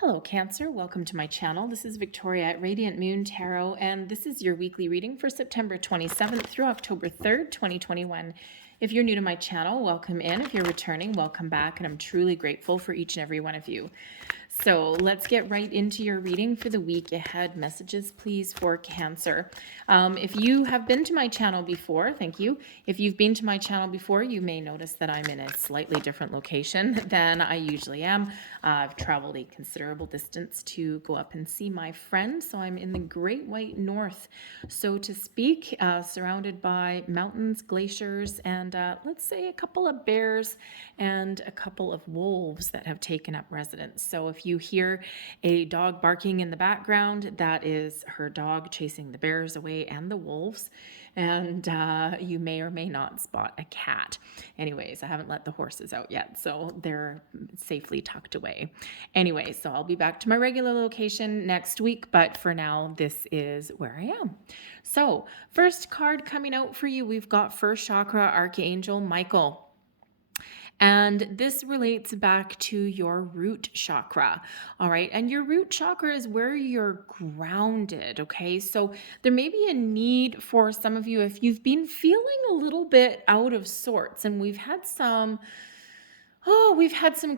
Hello, Cancer. Welcome to my channel. This is Victoria at Radiant Moon Tarot, and this is your weekly reading for September 27th through October 3rd, 2021. If you're new to my channel, welcome in. If you're returning, welcome back, and I'm truly grateful for each and every one of you. So let's get right into your reading for the week ahead. Messages, please, for Cancer. If you have been to my channel before, thank you. If you've been to my channel before, you may notice that I'm in a slightly different location than I usually am. I've traveled a considerable distance to go up and see my friend, so I'm in the Great White North, so to speak, surrounded by mountains, glaciers, and let's say a couple of bears and a couple of wolves that have taken up residence. So if you hear a dog barking in the background, that is her dog chasing the bears away and the wolves. And you may or may not spot a cat. Anyways, I haven't let the horses out yet, so they're safely tucked away. Anyway, so I'll be back to my regular location next week, but for now, this is where I am. So, first card coming out for you, we've got First Chakra Archangel Michael. And this relates back to your root chakra. All right. And your root chakra is where you're grounded. Okay. So there may be a need for some of you if you've been feeling a little bit out of sorts, and we've had some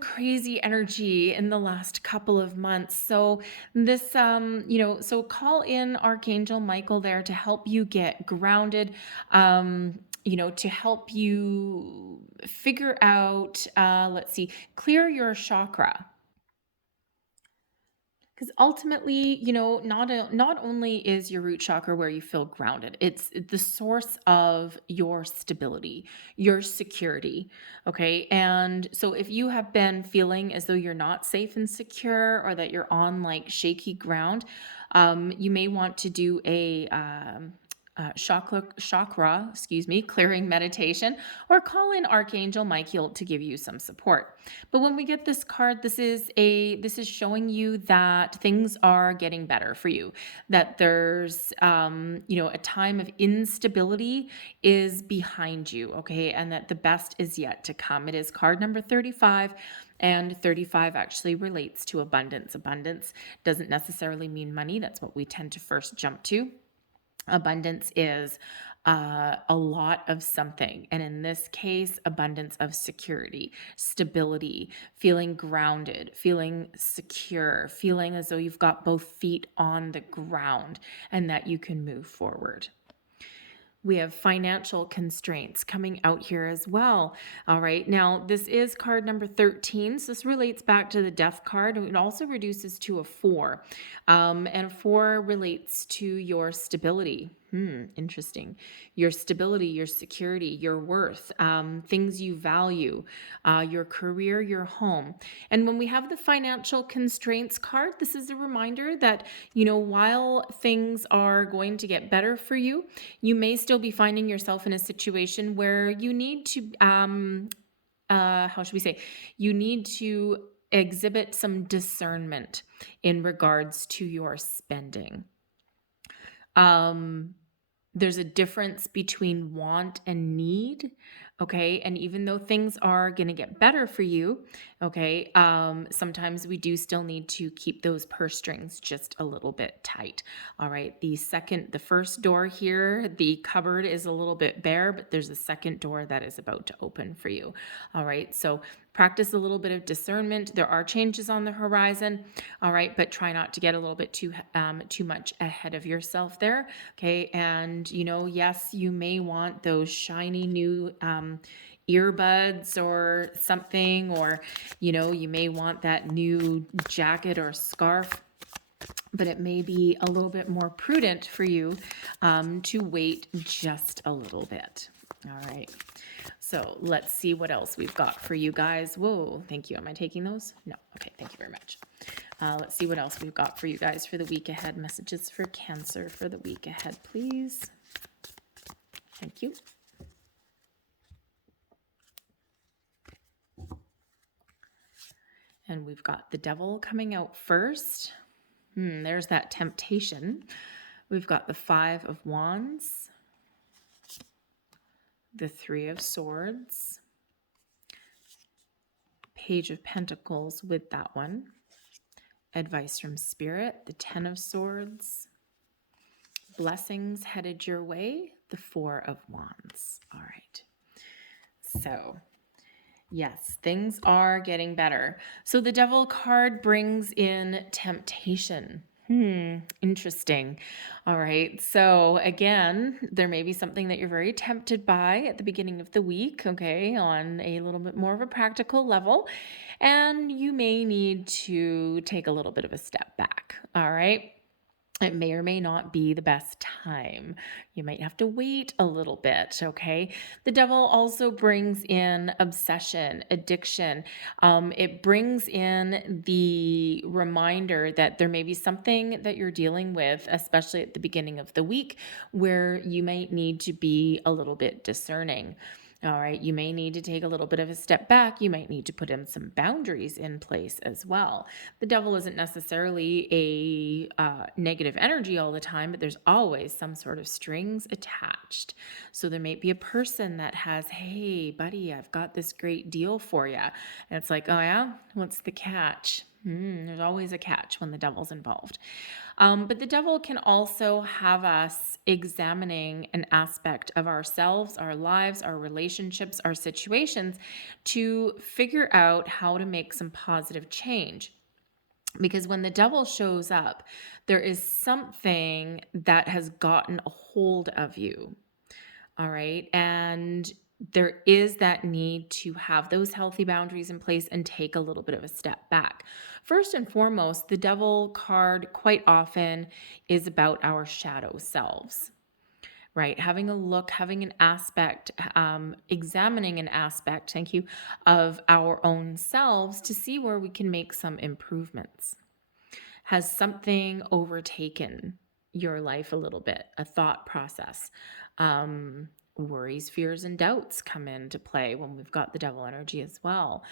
crazy energy in the last couple of months. So this, so call in Archangel Michael there to help you get grounded, to help you figure out, clear your chakra. Because ultimately, not only is your root chakra where you feel grounded, it's the source of your stability, your security. Okay. And so if you have been feeling as though you're not safe and secure, or that you're on like shaky ground, you may want to do a chakra, clearing meditation, or call in Archangel Michael to give you some support. But when we get this card, this is showing you that things are getting better for you, that there's a time of instability is behind you, okay, and that the best is yet to come. It is card number 35. And 35 actually relates to abundance. Abundance doesn't necessarily mean money. That's what we tend to first jump to. Abundance is a lot of something. And in this case, abundance of security, stability, feeling grounded, feeling secure, feeling as though you've got both feet on the ground and that you can move forward. We have financial constraints coming out here as well. All right. Now, this is card number 13. So this relates back to the death card. It also reduces to a 4. And 4 relates to your stability. Interesting. Your stability, your security, your worth, things you value, your career, your home. And when we have the financial constraints card, this is a reminder that, while things are going to get better for you, you may still be finding yourself in a situation where you need to, you need to exhibit some discernment in regards to your spending. There's a difference between want and need. Okay. And even though things are going to get better for you, okay, sometimes we do still need to keep those purse strings just a little bit tight. All right. The first door here, the cupboard is a little bit bare, but there's a second door that is about to open for you. All right. So practice a little bit of discernment. There are changes on the horizon. All right. But try not to get a little bit too much ahead of yourself there. Okay. And, yes, you may want those shiny new, earbuds or something, or you may want that new jacket or scarf, but it may be a little bit more prudent for you to wait just a little bit. All right, so let's see what else we've got for you guys. Whoa, thank you. Am I taking those? No. Okay, thank you very much. Let's see what else we've got for you guys for the week ahead. Messages for Cancer for the week ahead, please. Thank you. And we've got the Devil coming out first. There's that temptation. We've got the 5 of Wands, the 3 of Swords, Page of Pentacles with that one, advice from Spirit, the Ten of Swords, blessings headed your way, the Four of Wands. All right. So, yes, things are getting better. So the Devil card brings in temptation. Interesting. All right. So again, there may be something that you're very tempted by at the beginning of the week, okay, on a little bit more of a practical level. And you may need to take a little bit of a step back. All right. It may or may not be the best time. You might have to wait a little bit, okay? The Devil also brings in obsession, addiction. It brings in the reminder that there may be something that you're dealing with, especially at the beginning of the week, where you might need to be a little bit discerning. All right, you may need to take a little bit of a step back. You might need to put in some boundaries in place as well. The Devil isn't necessarily a negative energy all the time, but there's always some sort of strings attached. So there may be a person that has, hey, buddy, I've got this great deal for you. And it's like, oh, yeah, what's the catch? There's always a catch when the devil's involved. But the devil can also have us examining an aspect of ourselves, our lives, our relationships, our situations to figure out how to make some positive change. Because when the devil shows up, there is something that has gotten a hold of you. All right. And there is that need to have those healthy boundaries in place and take a little bit of a step back. First and foremost, the devil card quite often is about our shadow selves, right? Having a look, having an aspect, examining an aspect, thank you, of our own selves to see where we can make some improvements. Has something overtaken your life a little bit, a thought process? Worries, fears, and doubts come into play when we've got the devil energy as well.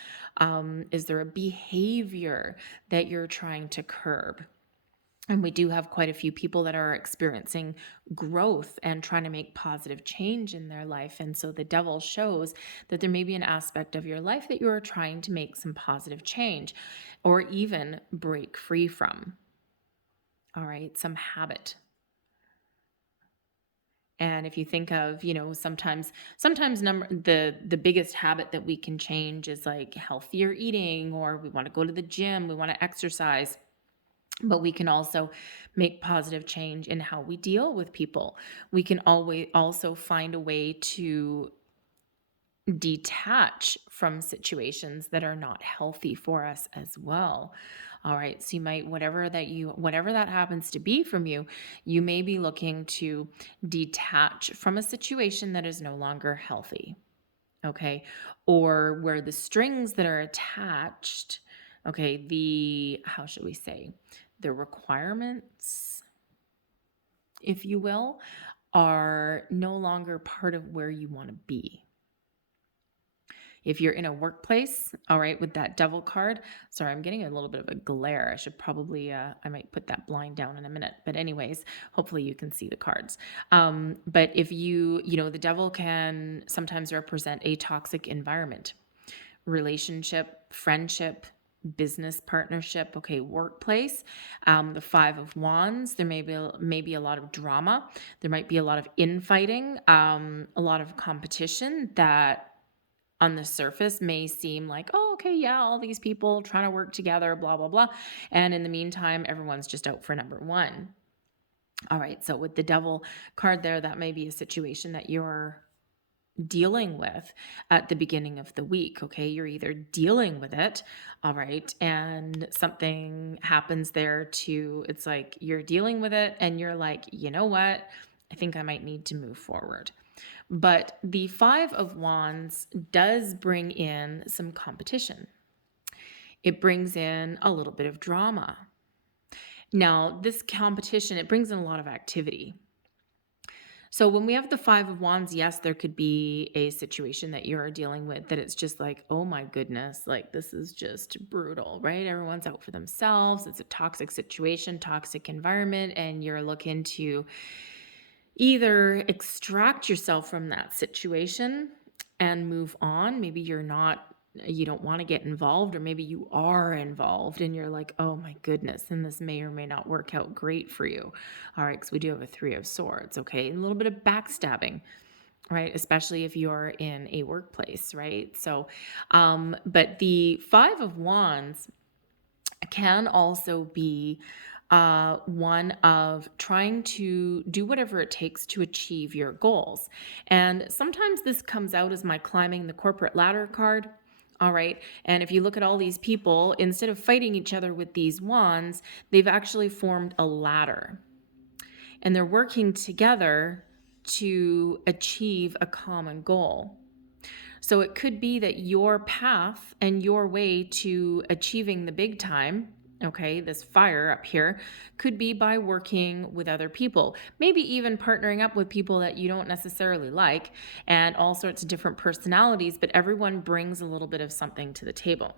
Is there a behavior that you're trying to curb? And we do have quite a few people that are experiencing growth and trying to make positive change in their life. And so the devil shows that there may be an aspect of your life that you are trying to make some positive change or even break free from. All right, some habit. And if you think of, sometimes the biggest habit that we can change is like healthier eating, or we want to go to the gym, we want to exercise. But we can also make positive change in how we deal with people. We can always also find a way to detach from situations that are not healthy for us as well. All right. So you might, whatever that happens to be from you, you may be looking to detach from a situation that is no longer healthy. Okay. Or where the strings that are attached, okay, how should we say, the requirements, if you will, are no longer part of where you want to be. If you're in a workplace, all right, with that devil card, sorry, I'm getting a little bit of a glare. I should probably, I might put that blind down in a minute. But anyways, hopefully you can see the cards. But if the devil can sometimes represent a toxic environment, relationship, friendship, business partnership, okay, workplace. The Five of Wands, there may be a lot of drama. There might be a lot of infighting, a lot of competition that on the surface may seem like, oh, okay, yeah, all these people trying to work together, blah, blah, blah. And in the meantime, everyone's just out for number one. All right, so with the devil card there, that may be a situation that you're dealing with at the beginning of the week. Okay, you're either dealing with it, all right, and something happens there it's like you're dealing with it and you're like, you know what, I think I might need to move forward. But the Five of Wands does bring in some competition. It brings in a little bit of drama. Now, this competition, it brings in a lot of activity. So when we have the Five of Wands, yes, there could be a situation that you're dealing with that it's just like, oh my goodness, like this is just brutal, right? Everyone's out for themselves. It's a toxic situation, toxic environment, and you're looking to either extract yourself from that situation and move on. Maybe you're not you don't want to get involved, or maybe you are involved and you're like, oh my goodness, and this may or may not work out great for you. All right, because we do have a Three of Swords, okay? A little bit of backstabbing, right? Especially if you're in a workplace, right? So, but the Five of Wands can also be one of trying to do whatever it takes to achieve your goals. And sometimes this comes out as my climbing the corporate ladder card. All right. And if you look at all these people, instead of fighting each other with these wands, they've actually formed a ladder. And they're working together to achieve a common goal. So it could be that your path and your way to achieving the big time, okay, this fire up here, could be by working with other people, maybe even partnering up with people that you don't necessarily like, and all sorts of different personalities, but everyone brings a little bit of something to the table.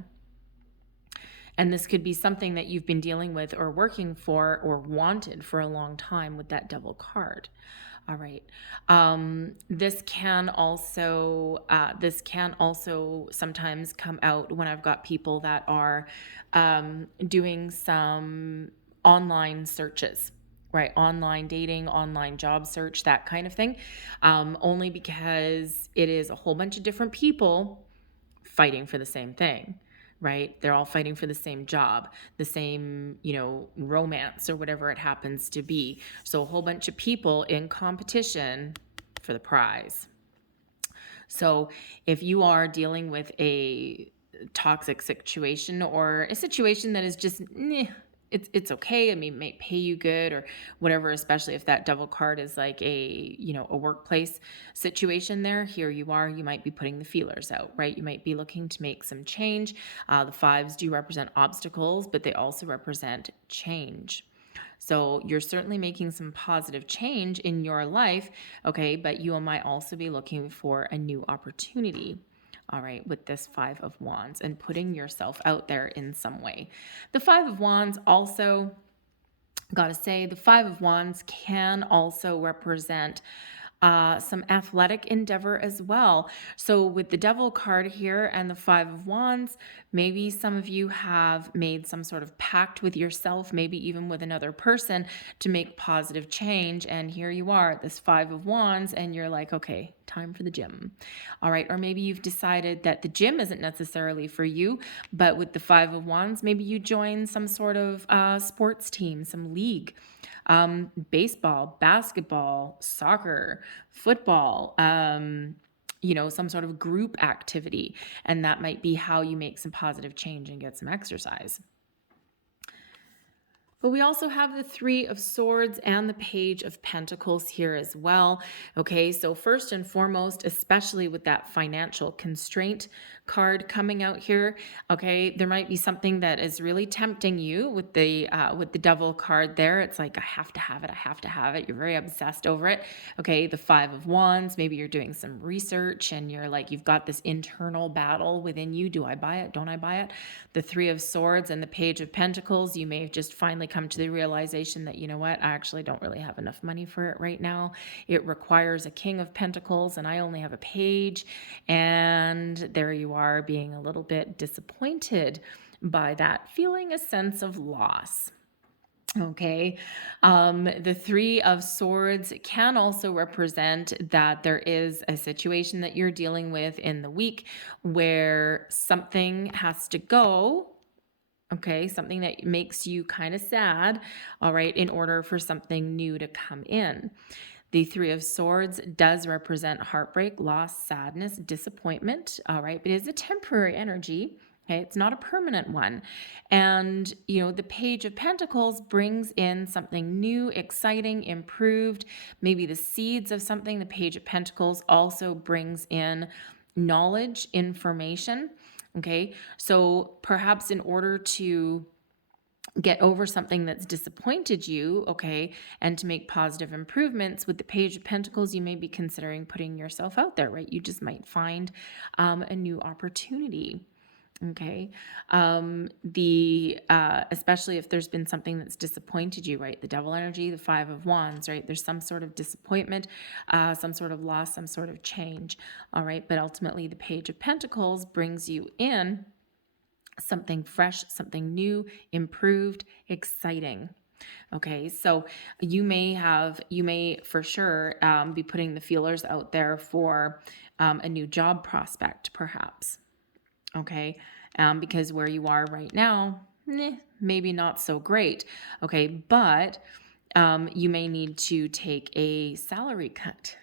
And this could be something that you've been dealing with or working for or wanted for a long time with that Devil card. All right. This can also sometimes come out when I've got people that are doing some online searches, right? Online dating, online job search, that kind of thing. Only because it is a whole bunch of different people fighting for the same thing. Right? They're all fighting for the same job, the same, romance or whatever it happens to be. So a whole bunch of people in competition for the prize. So if you are dealing with a toxic situation or a situation that is just, it's okay. I mean, it may pay you good or whatever, especially if that Devil card is like a workplace situation there. Here you are, you might be putting the feelers out, right? You might be looking to make some change. The fives do represent obstacles, but they also represent change. So you're certainly making some positive change in your life, okay? But you might also be looking for a new opportunity. All right, with this Five of Wands and putting yourself out there in some way. The Five of Wands also, gotta say, the Five of Wands can also represent some athletic endeavor as well. So with the Devil card here and the Five of Wands, maybe some of you have made some sort of pact with yourself, maybe even with another person, to make positive change. And here you are, this Five of Wands, and you're like, okay, time for the gym. All right. Or maybe you've decided that the gym isn't necessarily for you, but with the Five of Wands, maybe you join some sort of sports team, some league. Baseball, basketball, soccer, football, some sort of group activity. And that might be how you make some positive change and get some exercise. But we also have the Three of Swords and the Page of Pentacles here as well. Okay, so first and foremost, especially with that financial constraint card coming out here, okay, there might be something that is really tempting you with the Devil card there. It's like, I have to have it, I have to have it. You're very obsessed over it. Okay, the Five of Wands, maybe you're doing some research and you're like, you've got this internal battle within you. Do I buy it? Don't I buy it? The Three of Swords and the Page of Pentacles, you may have just finally come to the realization that, you know what, I actually don't really have enough money for it right now. It requires a King of Pentacles and I only have a page. And there you are, being a little bit disappointed by that, feeling a sense of loss. Okay. The Three of Swords can also represent that there is a situation that you're dealing with in the week where something has to go. Okay, something that makes you kind of sad, all right, in order for something new to come in. The Three of Swords does represent heartbreak, loss, sadness, disappointment, all right, but it is a temporary energy. Okay, it's not a permanent one. And, the Page of Pentacles brings in something new, exciting, improved, maybe the seeds of something. The Page of Pentacles also brings in knowledge, information. Okay, so perhaps in order to get over something that's disappointed you, okay, and to make positive improvements with the Page of Pentacles, you may be considering putting yourself out there, right? You just might find a new opportunity. Okay. Especially if there's been something that's disappointed you, right? The devil energy, the five of wands, right? There's some sort of disappointment, some sort of loss, some sort of change. All right. But ultimately the page of pentacles brings you in something fresh, something new, improved, exciting. Okay, so you may for sure be putting the feelers out there for a new job prospect, perhaps. Okay, because where you are right now, maybe not so great. Okay, but you may need to take a salary cut.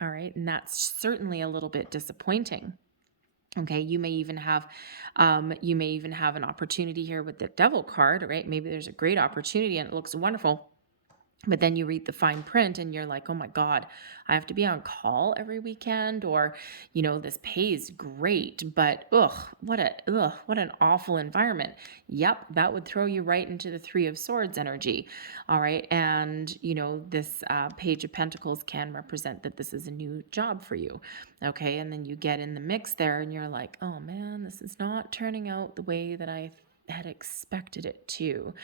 All right, and that's certainly a little bit disappointing. Okay, you may even have an opportunity here with the devil card, right? Maybe there's a great opportunity and it looks wonderful. But then you read the fine print and you're like, oh my God, I have to be on call every weekend, or, this pays great, but what an awful environment. Yep, that would throw you right into the Three of Swords energy. All right. And, this Page of Pentacles can represent that this is a new job for you. Okay. And then you get in the mix there and you're like, oh man, this is not turning out the way that I had expected it to.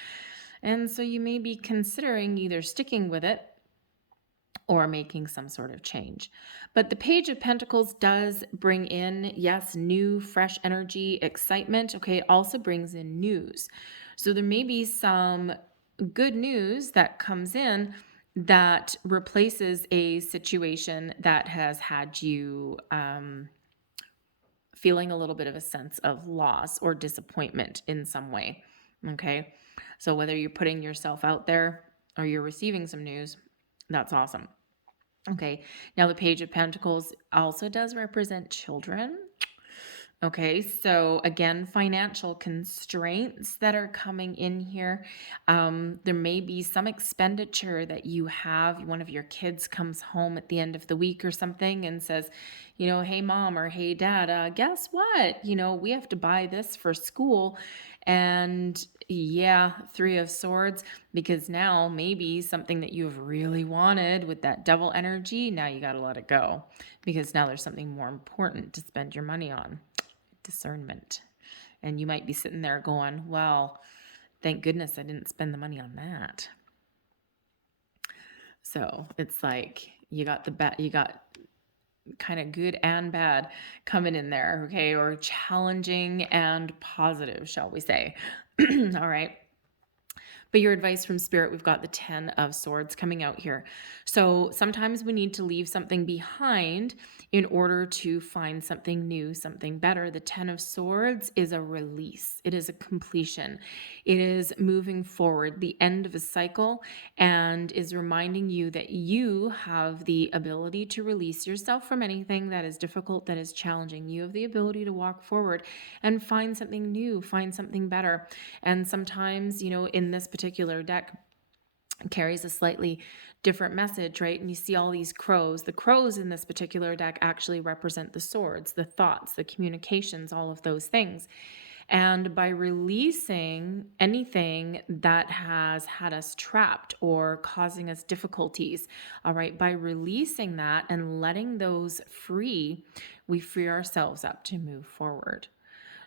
And so you may be considering either sticking with it or making some sort of change. But the Page of Pentacles does bring in, yes, new, fresh energy, excitement. Okay, it also brings in news. So there may be some good news that comes in that replaces a situation that has had you feeling a little bit of a sense of loss or disappointment in some way. Okay. So whether you're putting yourself out there or you're receiving some news, that's awesome. Okay. Now the Page of Pentacles also does represent children. Okay, so again, financial constraints that are coming in here. There may be some expenditure that you have. One of your kids comes home at the end of the week or something and says, hey, mom or hey, dad, guess what? We have to buy this for school. And yeah, Three of Swords, because now maybe something that you've really wanted with that devil energy, now you got to let it go because now there's something more important to spend your money on. Discernment. And you might be sitting there going, well, thank goodness I didn't spend the money on that. So it's like you got kind of good and bad coming in there, okay, or challenging and positive, shall we say. All right. But your advice from Spirit, we've got the 10 of Swords coming out here. So sometimes we need to leave something behind in order to find something new, something better. The 10 of Swords is a release. It is a completion. It is moving forward, the end of a cycle, and is reminding you that you have the ability to release yourself from anything that is difficult, that is challenging. You have the ability to walk forward and find something new, find something better. And sometimes, in this particular deck, carries a slightly different message, right? And you see all these crows. The crows in this particular deck actually represent the swords, the thoughts, the communications, all of those things. And by releasing anything that has had us trapped or causing us difficulties, all right, by releasing that and letting those free, we free ourselves up to move forward.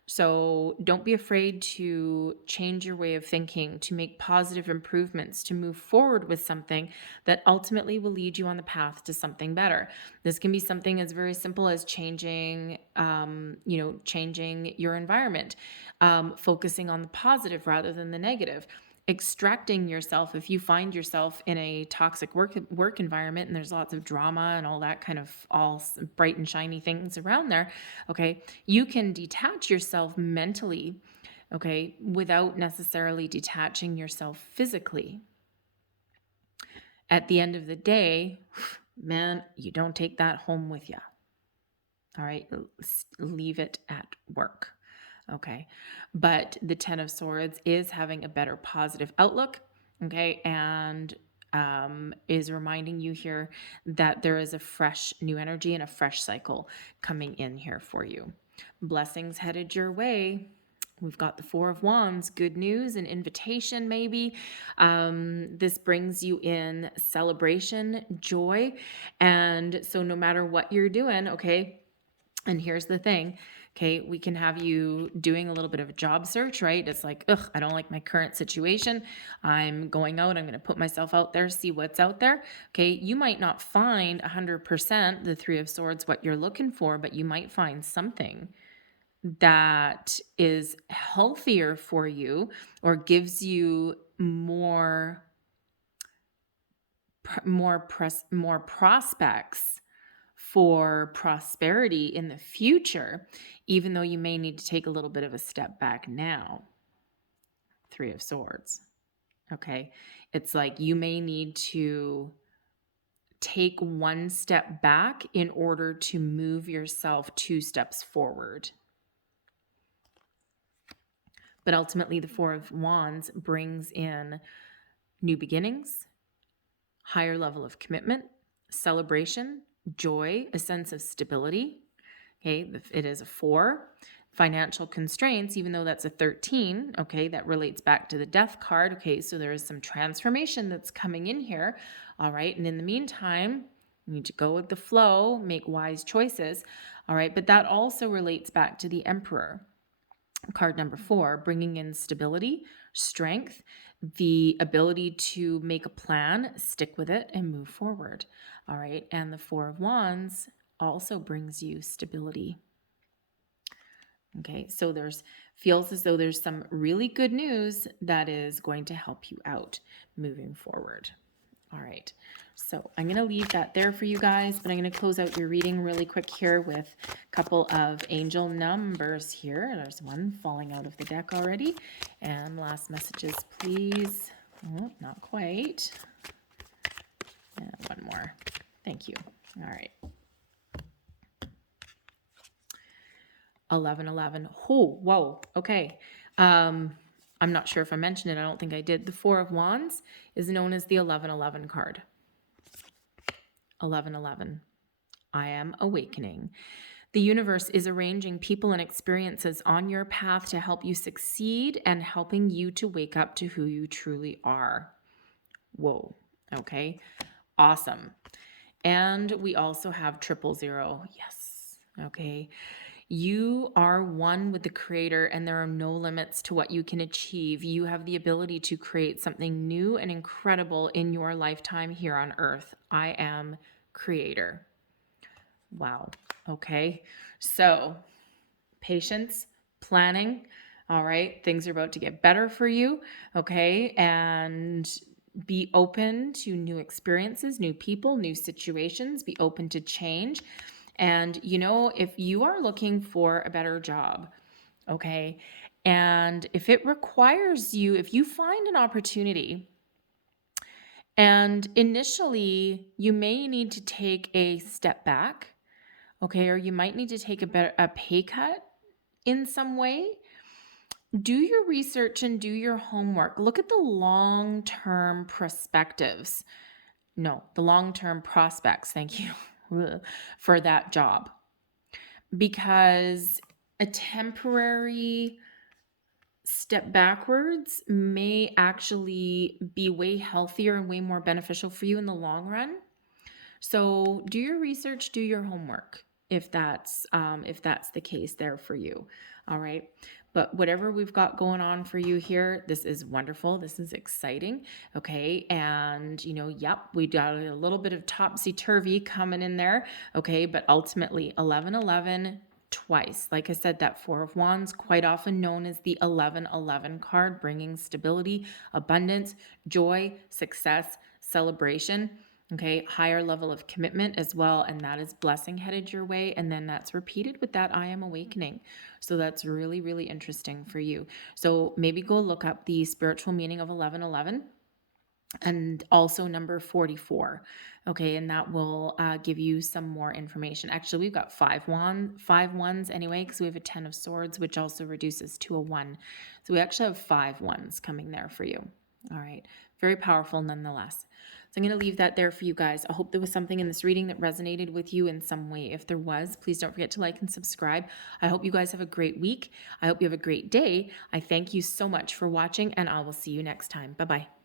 So don't be afraid to change your way of thinking, to make positive improvements, to move forward with something that ultimately will lead you on the path to something better. This can be something as very simple as changing your environment, focusing on the positive rather than the negative. Extracting yourself, if you find yourself in a toxic work environment and there's lots of drama and all that kind of all bright and shiny things around there, okay, you can detach yourself mentally, okay, without necessarily detaching yourself physically. At the end of the day, man, you don't take that home with you. All right, leave it at work. Okay. But the 10 of Swords is having a better positive outlook. Okay. And is reminding you here that there is a fresh new energy and a fresh cycle coming in here for you. Blessings headed your way. We've got the Four of Wands, good news, an invitation maybe. This brings you in celebration, joy. And so no matter what you're doing, okay, and here's the thing, Okay, we can have you doing a little bit of a job search, right? It's like, ugh, I don't like my current situation. I'm going out, I'm going to put myself out there, see what's out there. Okay, you might not find 100% the Three of Swords what you're looking for, but you might find something that is healthier for you or gives you more prospects for prosperity in the future, even though you may need to take a little bit of a step back now. Three of Swords. Okay. It's like you may need to take one step back in order to move yourself 2 steps forward. But ultimately, the Four of Wands brings in new beginnings, higher level of commitment, celebration, joy, a sense of stability. Okay, it is a 4. Financial constraints, even though that's a 13, okay, that relates back to the Death card. Okay, so there is some transformation that's coming in here. All right, and in the meantime, you need to go with the flow, make wise choices. All right, but that also relates back to the Emperor. Card number 4, bringing in stability, strength, the ability to make a plan, stick with it, and move forward. All right. And the Four of Wands also brings you stability. Okay. So feels as though there's some really good news that is going to help you out moving forward. All right. So I'm going to leave that there for you guys, but I'm going to close out your reading really quick here with a couple of angel numbers here. There's one falling out of the deck already. And last messages, please. Oh, not quite. And one more. Thank you. All right. 1111. Oh, whoa. Okay. I'm not sure if I mentioned it. I don't think I did. The Four of Wands is known as the 1111 card. 1111. I am awakening. The universe is arranging people and experiences on your path to help you succeed and helping you to wake up to who you truly are. Whoa. Okay. Awesome. And we also have 000. Yes. Okay. You are one with the Creator, and there are no limits to what you can achieve. You have the ability to create something new and incredible in your lifetime here on Earth. I am Creator. Wow. Okay. So, patience, planning. All right. Things are about to get better for you. Okay. And be open to new experiences, new people, new situations. Be open to change. And, if you are looking for a better job, okay, and if it requires you, if you find an opportunity and initially you may need to take a step back, okay, or you might need to take a pay cut in some way, do your research and do your homework. Look at the long-term perspectives. No, the long-term prospects, thank you, for that job. Because a temporary step backwards may actually be way healthier and way more beneficial for you in the long run. So do your research, do your homework, if that's the case there for you. All right. But whatever we've got going on for you here, this is wonderful. This is exciting. Okay. And, yep, we got a little bit of topsy-turvy coming in there. Okay. But ultimately, 1111 twice. Like I said, that Four of Wands, quite often known as the 1111 card, bringing stability, abundance, joy, success, celebration. Okay, higher level of commitment as well, and that is blessing headed your way, and then that's repeated with that I am awakening. So that's really, really interesting for you. So maybe go look up the spiritual meaning of 1111 and also number 44. Okay, and that will give you some more information. Actually, we've got five ones anyway, because we have a 10 of Swords, which also reduces to a 1. So we actually have 5 ones coming there for you. All right, very powerful nonetheless. So I'm going to leave that there for you guys. I hope there was something in this reading that resonated with you in some way. If there was, please don't forget to like and subscribe. I hope you guys have a great week. I hope you have a great day. I thank you so much for watching, and I will see you next time. Bye-bye.